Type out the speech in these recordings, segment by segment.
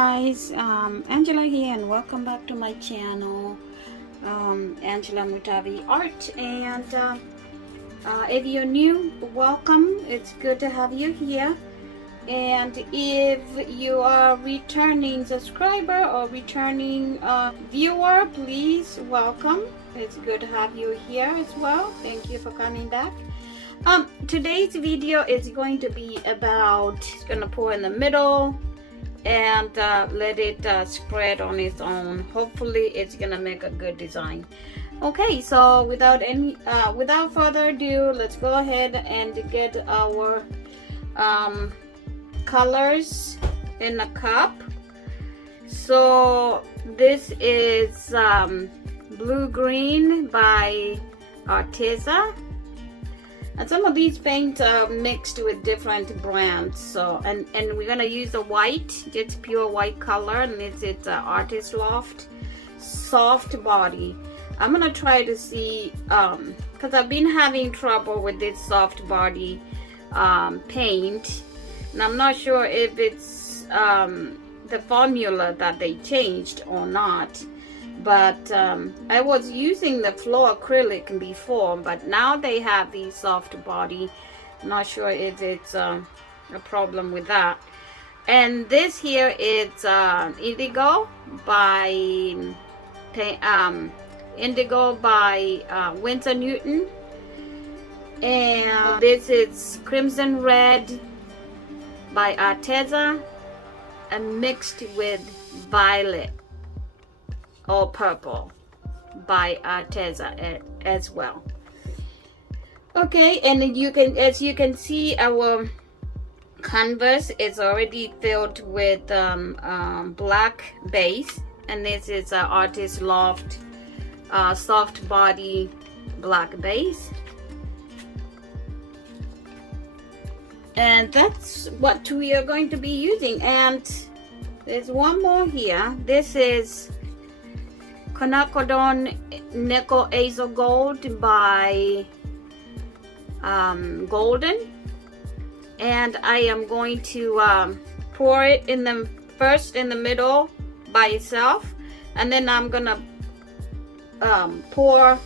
guys, Angela here and welcome back to my channel, Angela Mutavi Art. And if you're new, welcome. It's good to have you here. And if you are returning subscriber or returning viewer, please welcome. It's good to have you here as well. Thank you for coming back. Today's video is going to be about, it's going to pour in the middle and let it spread on its own. Hopefully it's gonna make a good design. Okay, so without further ado, let's go ahead and get our colors in a cup. So this is blue green by Arteza. And some of these paints are mixed with different brands. So and we're gonna use the white, just pure white color, and it's Artist Loft soft body. I'm gonna try to see because I've been having trouble with this soft body paint, and I'm not sure if it's the formula that they changed or not. But I was using the Flow Acrylic before, but now they have the soft body. I'm not sure if it's a problem with that. And this here is Indigo by Winsor Newton, and this is Crimson Red by Arteza, and mixed with Violet or Purple by Arteza as well. Okay, and you can, as you can see, our canvas is already filled with black base, and this is Artist Loft soft body black base, and that's what we are going to be using. And there's one more here. This is Quinacridone Nickel Azo Gold by Golden, and I am going to pour it in the first in the middle by itself, and then I'm gonna pour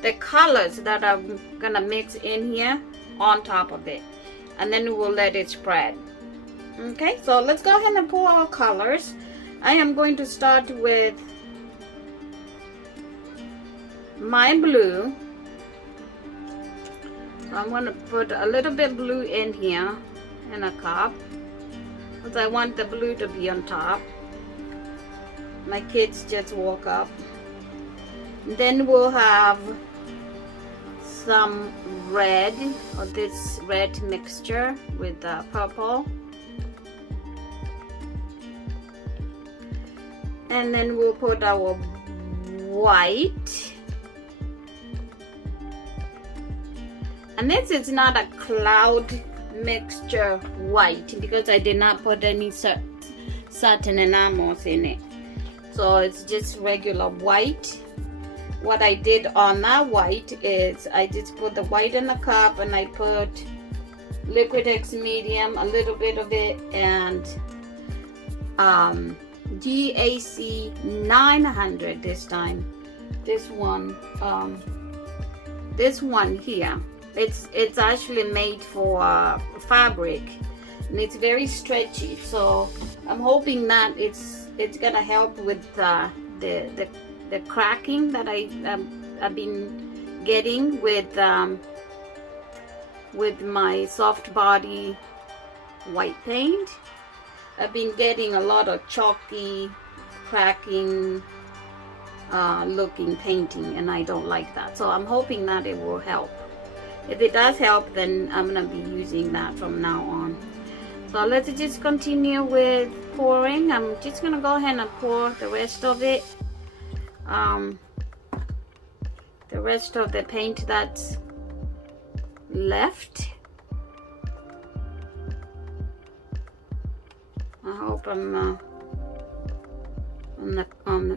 the colors that I'm gonna mix in here on top of it, and then we'll let it spread. Okay, so let's go ahead and pour our colors. I am going to start with my blue. So I'm going to put a little bit blue in here in a cup because I want the blue to be on top. My kids just woke up. Then we'll have some red, or this red mixture with purple, and then we'll put our white. And this is not a cloud mixture white because I did not put any satin enamels in it. So it's just regular white. What I did on that white is I just put the white in the cup, and I put Liquitex Medium, a little bit of it, and GAC 900 this time. This one here. It's actually made for fabric, and it's very stretchy. So I'm hoping that it's gonna help with the cracking that I've been getting with my soft body white paint. I've been getting a lot of chalky, cracking looking painting, and I don't like that. So I'm hoping that it will help. If it does help, then I'm gonna be using that from now on. So let's just continue with pouring. I'm just gonna go ahead and pour the rest of it, the rest of the paint that's left. I hope I'm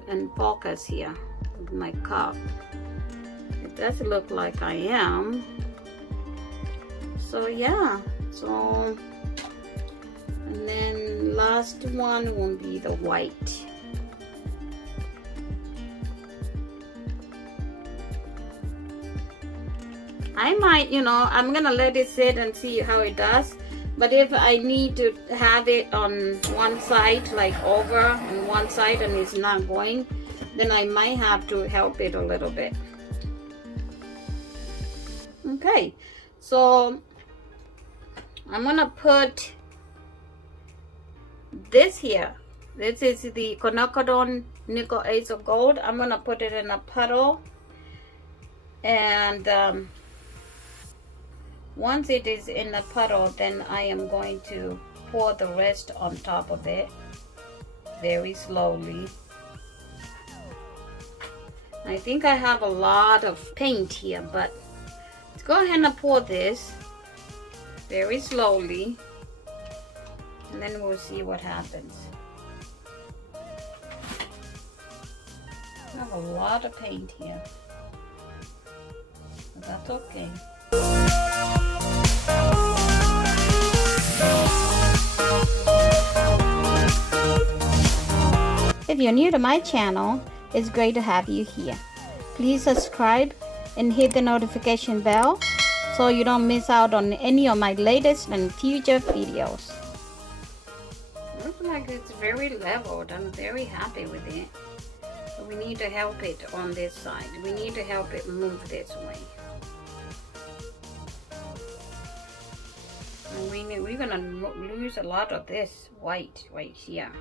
in focus here with my cup. It does look like I am. So yeah, so, and then last last one will be the white. I might, you know, I'm gonna let it sit and see how it does. But if I need to have it on one side, like over on one side, and it's not going, then I might have to help it a little bit. Okay, so I'm gonna put this here. This is the Quinacridone Nickel Ace of Gold. I'm gonna put it in a puddle, and once it is in the puddle, then I am going to pour the rest on top of it very slowly. I think I have a lot of paint here, but let's go ahead and pour this very slowly, and then we'll see what happens. I have a lot of paint here, but that's okay. If you're new to my channel, it's great to have you here. Please subscribe and hit the notification bell so you don't miss out on any of my latest and future videos. Looks like it's very leveled. I'm very happy with it. So we need to help it on this side. We need to help it move this way. And we're gonna lose a lot of this white right here.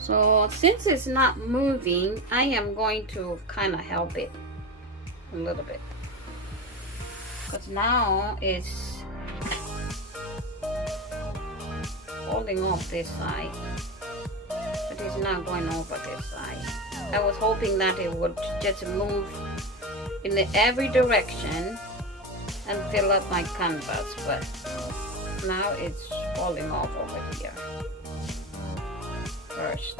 So since it's not moving, I am going to kind of help it a little bit, because now it's falling off this side, but it's not going over this side. I was hoping that it would just move in every direction and fill up my canvas, but now it's falling off over here first.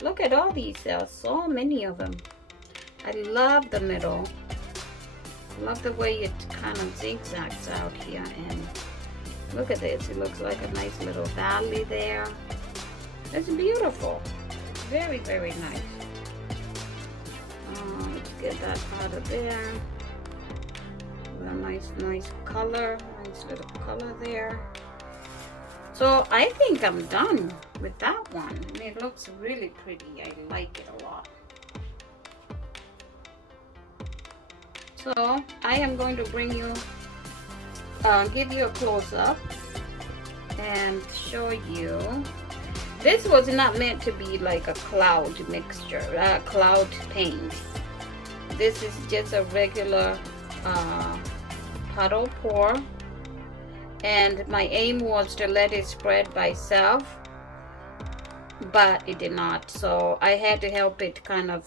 Look at all these cells, so many of them. I love the middle. I love the way it kind of zigzags out here, and look at this. It looks like a nice little valley there. It's beautiful. Very, very nice. Let's get that out of there. A nice color. Nice little color there. So I think I'm done with that one. I mean, it looks really pretty. I like it a lot. So I am going to bring you, give you a close-up and show you. This was not meant to be like a cloud mixture, cloud paint. This is just a regular puddle pour. And my aim was to let it spread by itself, but it did not. So I had to help it kind of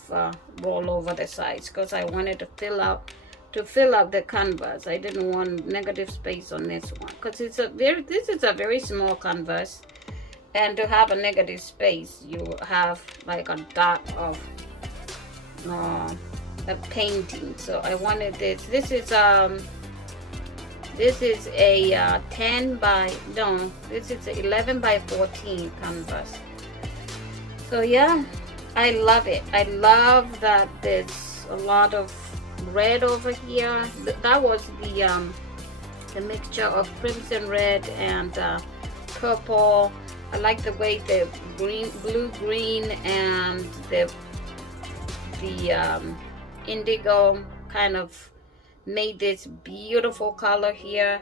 roll over the sides, because I wanted to fill up the canvas. I didn't want negative space on this one, because this is a very small canvas, and to have a negative space, you have like a dot of a painting. So I wanted this. This is a 11 by 14 canvas. So yeah, I love it. I love that there's a lot of red over here. That was the mixture of crimson red and purple I like the way the blue green and the indigo kind of made this beautiful color here.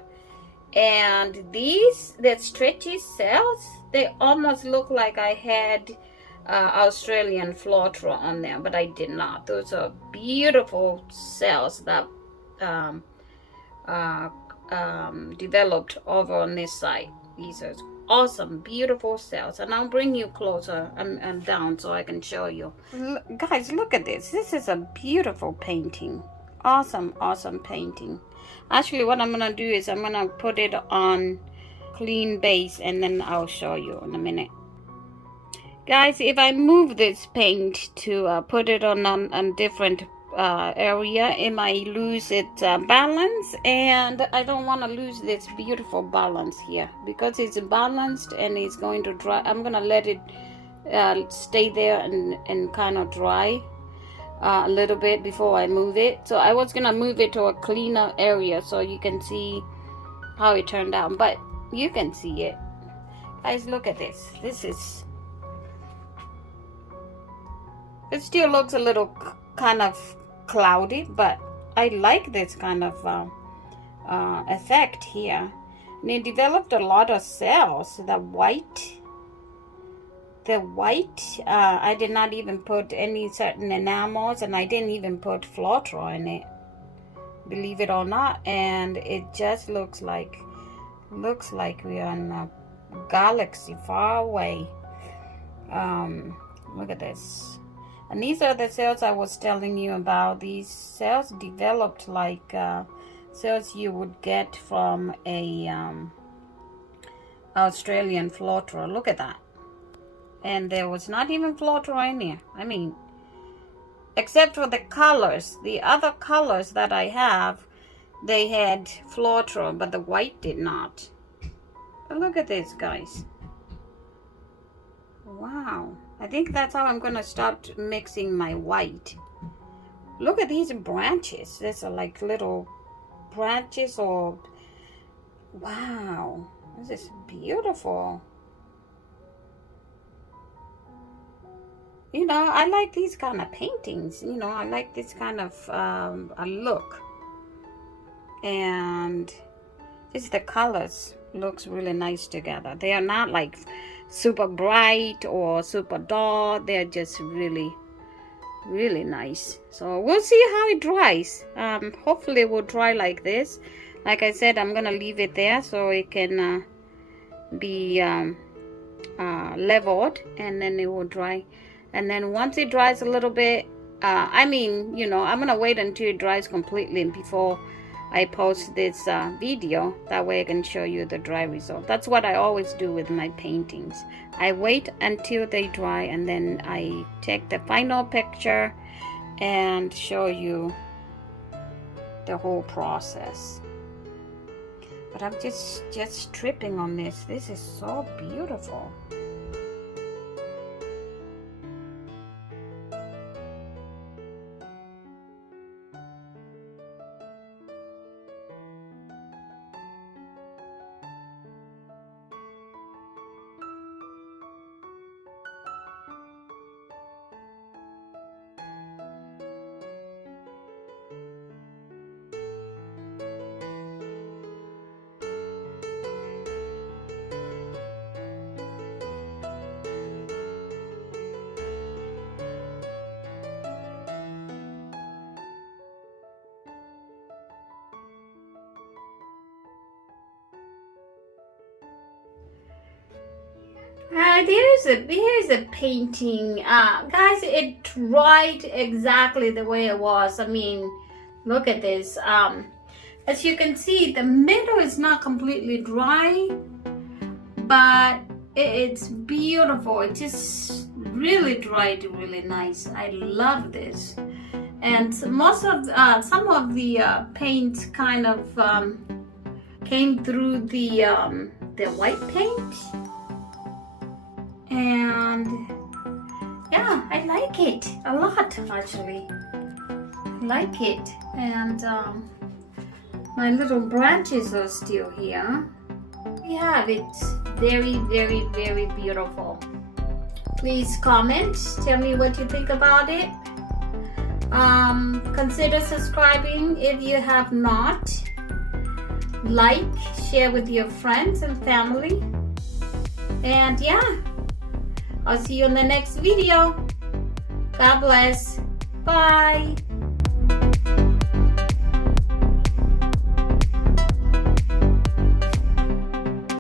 And the stretchy cells, they almost look like I had Australian Floetrol on there, but I did not. Those are beautiful cells that developed over on this side. These are awesome, beautiful cells, and I'll bring you closer and down so I can show you. Guys, look at this. This is a beautiful painting. Awesome painting. Actually, what I'm gonna do is I'm gonna put it on clean base, and then I'll show you in a minute. Guys, if I move this paint to put it on a different area, it might lose its balance, and I don't want to lose this beautiful balance here because it's balanced and it's going to dry. I'm gonna let it stay there and kind of dry a little bit before I move it. So I was gonna move it to a cleaner area so you can see how it turned out, but you can see it. Guys, look at this. It still looks a little kind of cloudy, but I like this kind of effect here. And it developed a lot of cells. The white, I did not even put any certain enamels, and I didn't even put Floetrol in it, believe it or not. And it just looks like we are in a galaxy far away. Look at this. And these are the cells I was telling you about. These cells developed like cells you would get from a Australian Floetrol. Look at that. And there was not even Floetrol in here. I mean, except for the colors. The other colors that I have, they had Floetrol, but the white did not. But look at this, guys. Wow. I think that's how I'm gonna start mixing my white. Look at these branches. These are like little branches, or wow, this is beautiful. You know, I like these kind of paintings. You know, I like this kind of a look, and just the colors looks really nice together. They are not like super bright or super dull. They're just really nice. So we'll see how it dries. Hopefully it will dry like this. Like I said, I'm gonna leave it there so it can be leveled, and then it will dry. And then once it dries a little bit, I mean, you know, I'm gonna wait until it dries completely before I post this video. That way I can show you the dry result. That's what I always do with my paintings. I wait until they dry, and then I take the final picture and show you the whole process. But I'm just tripping on this. This is so beautiful. Here's a painting. Guys, it dried exactly the way it was. I mean, look at this. As you can see, the middle is not completely dry, but it's beautiful. It just really dried really nice. I love this. And most of some of the paint kind of came through the white paint. And yeah, I like it a lot, actually. I like it. And my little branches are still here. we have it. Very, very, very beautiful. Please comment, tell me what you think about it. Consider subscribing if you have not. Like, share with your friends and family. And yeah, I'll see you in the next video. God bless. Bye.